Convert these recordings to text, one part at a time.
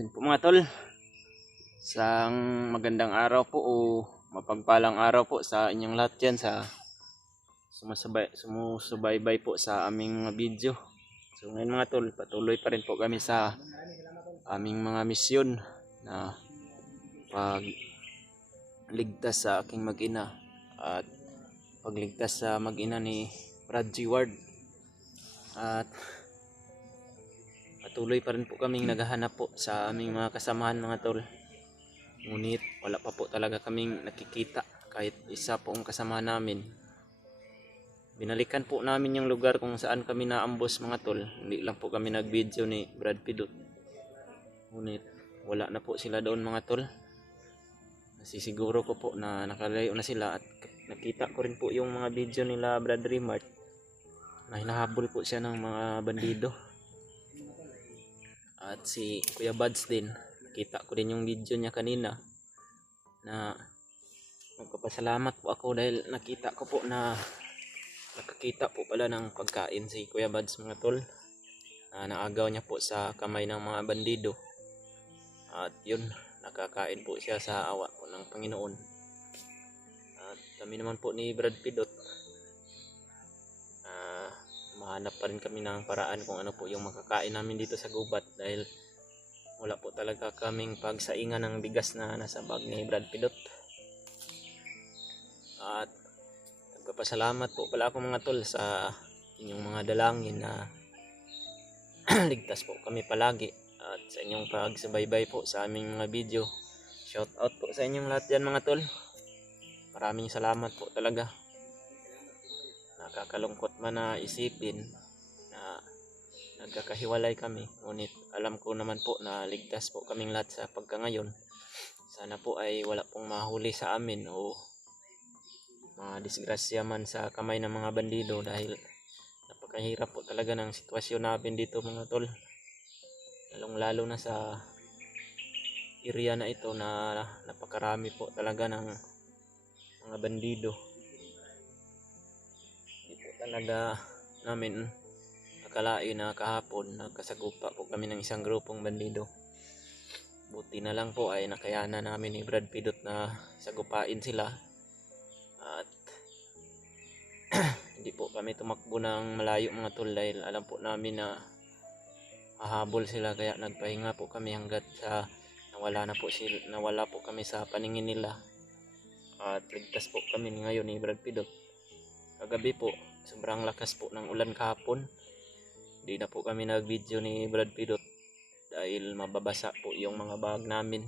Yun po mga tol, isang magandang araw po o mapagpalang araw po sa inyong lahat dyan sa sumusubaybay po sa aming mga video. So ngayon mga tol, patuloy pa rin po kami sa aming mga misyon na pagligtas sa aking mag-ina at pagligtas sa mag-ina ni Brad G. Ward. At patuloy pa rin po kaming naghahanap po sa aming mga kasamahan mga tol. Ngunit wala pa po talaga kaming nakikita kahit isa po ang kasama namin. Binalikan po namin yung lugar kung saan kami naambos mga tol. Hindi lang po kami nag-video ni Brad Pidot. Ngunit wala na po sila doon mga tol. Nasisiguro ko po na nakalayo na sila at nakita ko rin po yung mga video nila Brad Remart na hinahabol po siya ng mga bandido. At si Kuya Buds din, nakita ko din yung video niya kanina na magpapasalamat po ako dahil nakita ko po na nakakita po pala ng pagkain si Kuya Buds mga tol, na naagaw niya po sa kamay ng mga bandido. At yun, nakakain po siya sa awa po ng Panginoon. At kami naman po ni Brad Pidot, mahanap pa rin kami ng paraan kung ano po yung makakain namin dito sa gubat dahil wala po talaga kaming pagsaingan ng bigas na nasa bag ni Brad Pidot. At nagpapasalamat po pala ako mga tol sa inyong mga dalangin na ligtas po kami palagi at sa inyong pagsubaybay po sa aming mga video. Shout out po sa inyong lahat yan mga tol. Maraming salamat po talaga. Nakakalungkot man na isipin na nagkakahiwalay kami, ngunit alam ko naman po na ligtas po kaming lahat sa pagkangayon. Sana po ay wala pong mahuli sa amin o madisgrasya man sa kamay ng mga bandido dahil napakahirap po talaga ng sitwasyon namin dito mga tol, lalong lalo na sa area na ito na napakarami po talaga ng mga bandido. Talaga namin akalain na kahapon nagkasagupa po kami ng isang grupong bandido. Buti na lang po ay nakayanan namin ni Brad Pidot na sagupain sila at hindi po kami tumakbo ng malayo mga tol dahil alam po namin na hahabol sila, kaya nagpahinga po kami hanggat sa nawala po kami sa paningin nila at ligtas po kami ngayon ni Brad Pidot. Kagabi po sobrang lakas po ng ulan kahapon. Hindi na po kami nag-video ni Brad Pidot dahil mababasa po yung mga bag namin.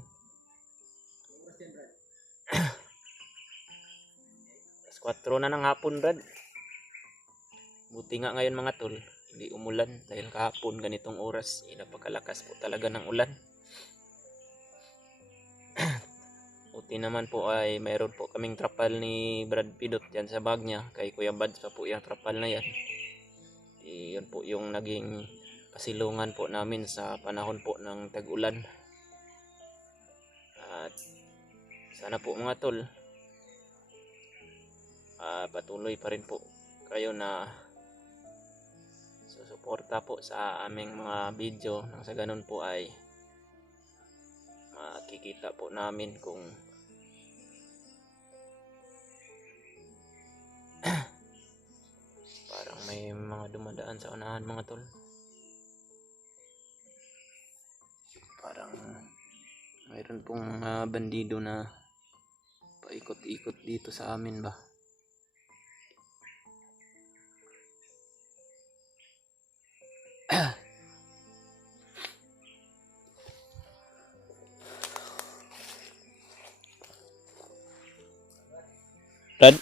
Alas 4 na ng hapon Brad. Buti nga ngayon mga tol, hindi umulan dahil kahapon ganitong oras napakalakas po talaga ng ulan. Buti naman po ay mayroon po kaming trapal ni Brad Pidot dyan sa bag niya. Kay Kuya Buds pa po yung trapal na yan. Yun po yung naging pasilungan po namin sa panahon po ng tag-ulan. At sana po mga tol, patuloy pa rin po kayo na susuporta po sa aming mga video. Nang sa ganun po ay makikita po namin kung parang may mga dumadaan sa unahan mga tol. Parang mayroon pong bandido na paikot-ikot dito sa amin ba. Brad?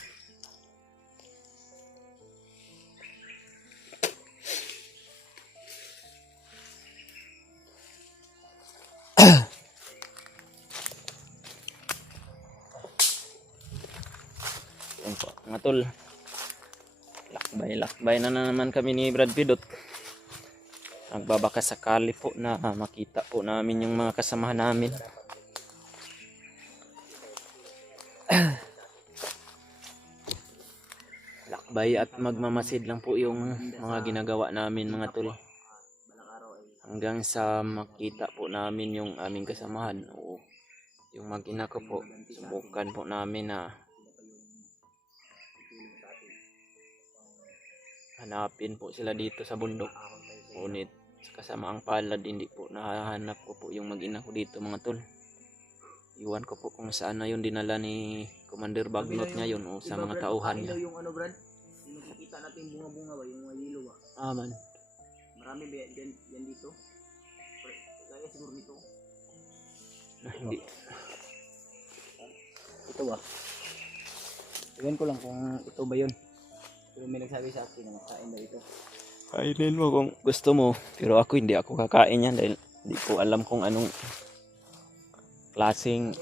Yan po mga tol, lakbay na naman kami ni Brad Pidot. Nagbabaka sakali po na makita po namin yung mga kasamahan namin. Lakbay at magmamasid lang po yung mga ginagawa namin mga tol. hanggang sa makita po namin yung aming kasamahan o yung mag-ina ko po. Subukan po namin na hanapin po sila dito sa bundok. Ngunit sa kasamaang palad, hindi po nahahanap ko po yung mag-ina ko dito mga tol. Iwan ko po kung saan na yun dinala ni Commander Bagnot ngayon o sa mga tauhan niya. Yung ano Brad, yung nakikita natin bunga-bunga ba, yung mga yelo ba? Man. Marami ba yan dito? Kaya siguro dito. Hindi. Ito ba? Tignan ko lang kung ito ba yun. Pero may nagsabi sa akin na makain daw ito. Kainin mo kung gusto mo. Pero ako hindi ako kakain yan dahil hindi ko alam kung anong klaseng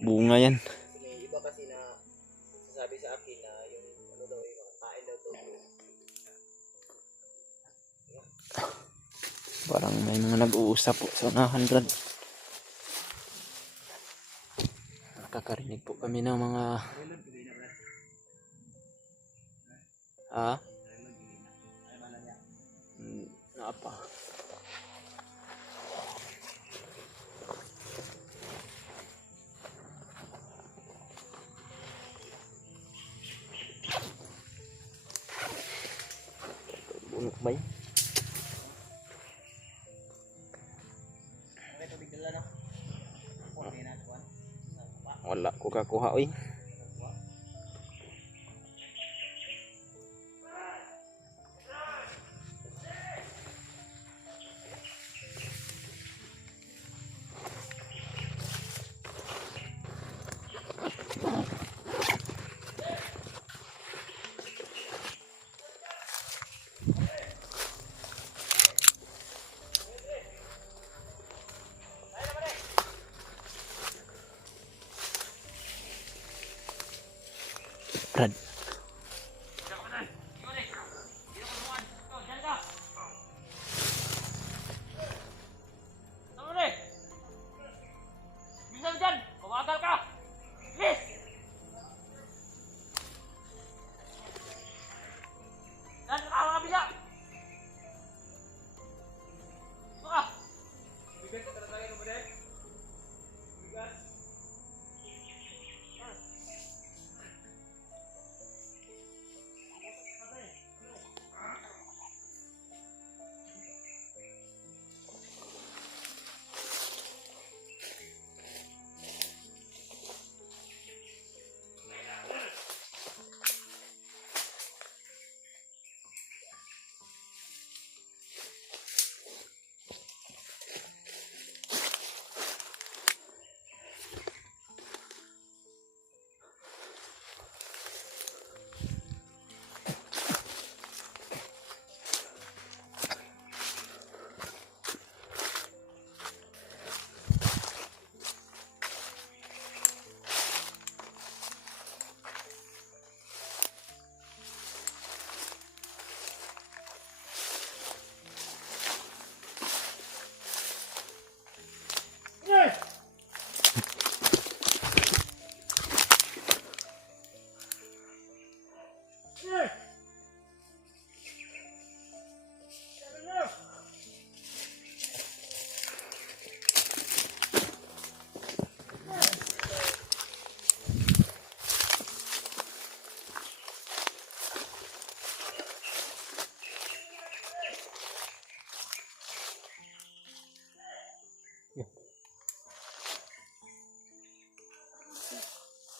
bunga yan. Sige, iba kasi na sasabi sa akin na yung ano daw, yung makakain daw ito. Parang may mga nag-uusap po sa unahan Brad. Nakakarinig po kami ng mga apa? Bunok ba yun? Wala ko kakuha oy. Brad.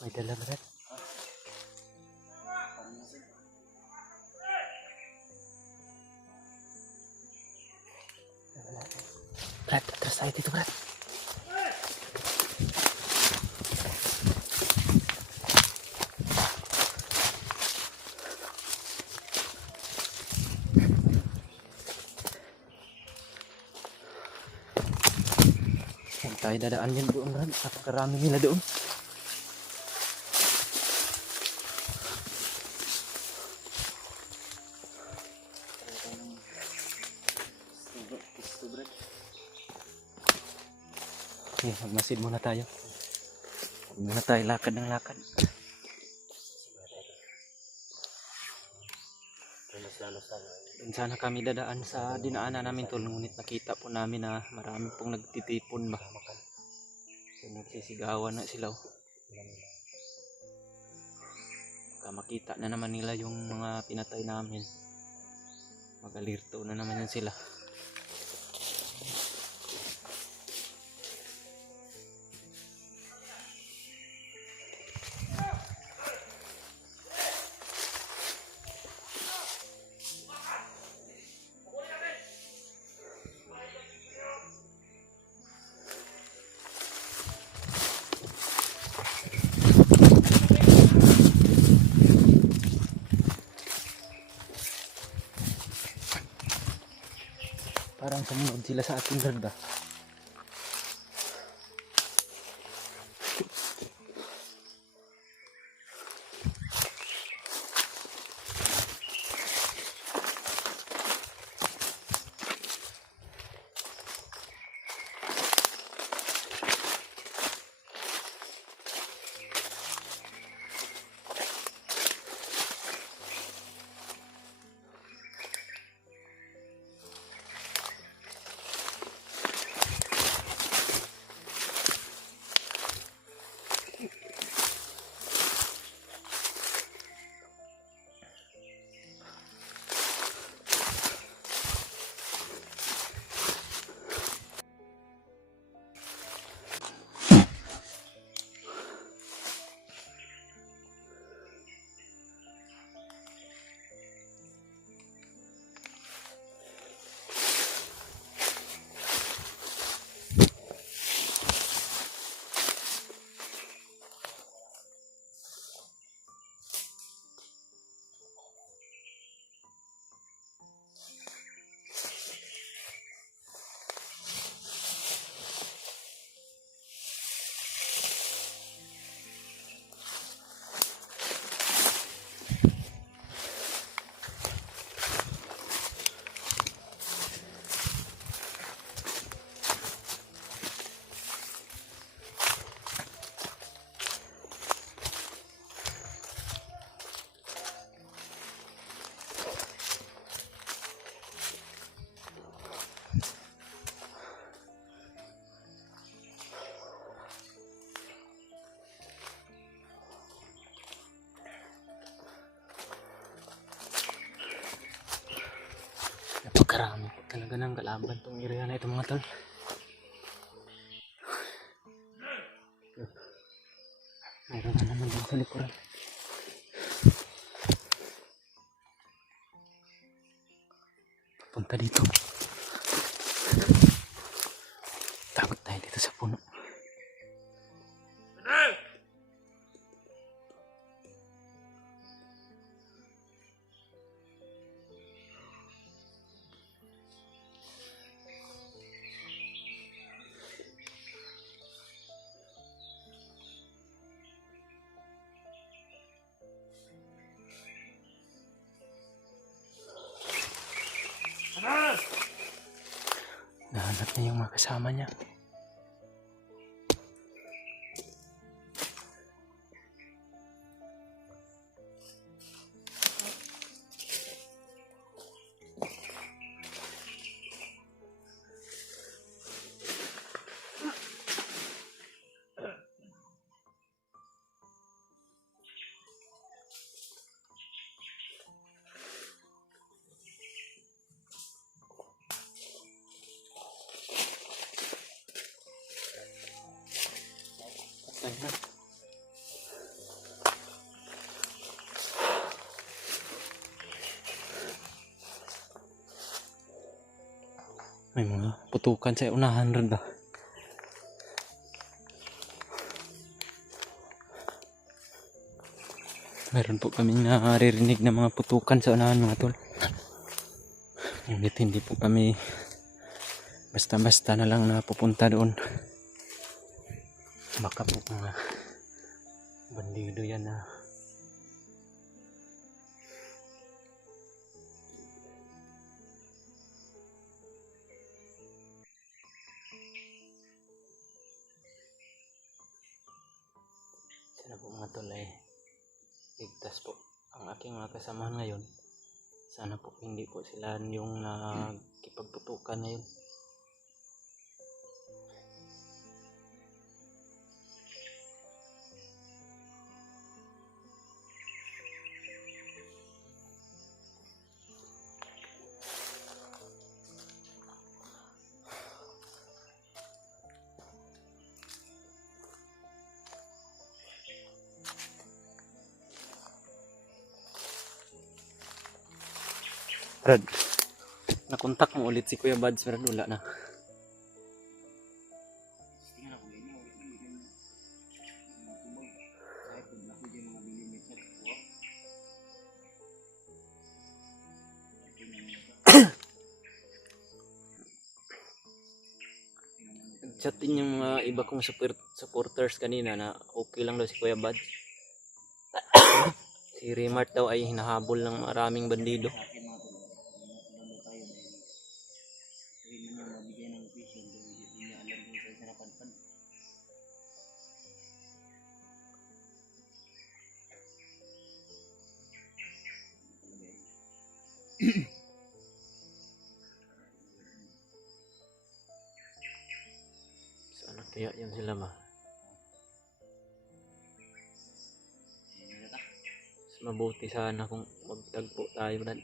May dala Brad. Brad, atras tayo dito Brad. Saan tayo dadaan yan doon Brad? Napakarami nila doon. Okay, magmasid muna tayo. Huwag muna tayo lakad ng lakad. Mas lalo sana. Doon sana kami dadaan sa dinaanan namin tol, ngunit nakita po namin na marami pong nagtitipon ba. So, nagsisigawan na sila. Baka makita na naman nila yung mga pinatay namin. Mag-alirto na naman yan sila. Parang sumunod sila sa ating ganda. Napakarami po talaga ng kalaban tong area na ito mga tol. Mayroon na naman dito sa likuran. Punta dito. Takot tayo dito sa puno. Nahanap niya yung mga kasama niya. Ayan. May mga putukan sa unahan rin ba? Meron po kami naririnig na mga putukan sa unahan mga tol. Ngunit hindi po kami basta-basta na lang napupunta doon. Baka po mga bandido yan na sana po mga tol ay ligtas po ang aking mga kasamahan ngayon Sana po hindi po sila yung nakikipagputukan ngayon. Brad, nakontak mo ulit si Kuya Bads, Brad, wala na. Tingnan ako ngayon, ulit na ganyan. Tubag. Kahit kung laki dyan mga millimeter. Wow. Tingnan mo ito. Chat din yung mga iba kong supporters kanina na okay lang daw si Kuya Bads. Si Remart daw ay hinahabol ng maraming bandido. Sa akin mga tol, nagtulong tayo dahil hindi man niya mabigay ng vision dahil hindi niya alam kung saan siya napadpad. Sana kaya yan sila ba? Mas mabuti sana kung magtagpo tayo, Brad.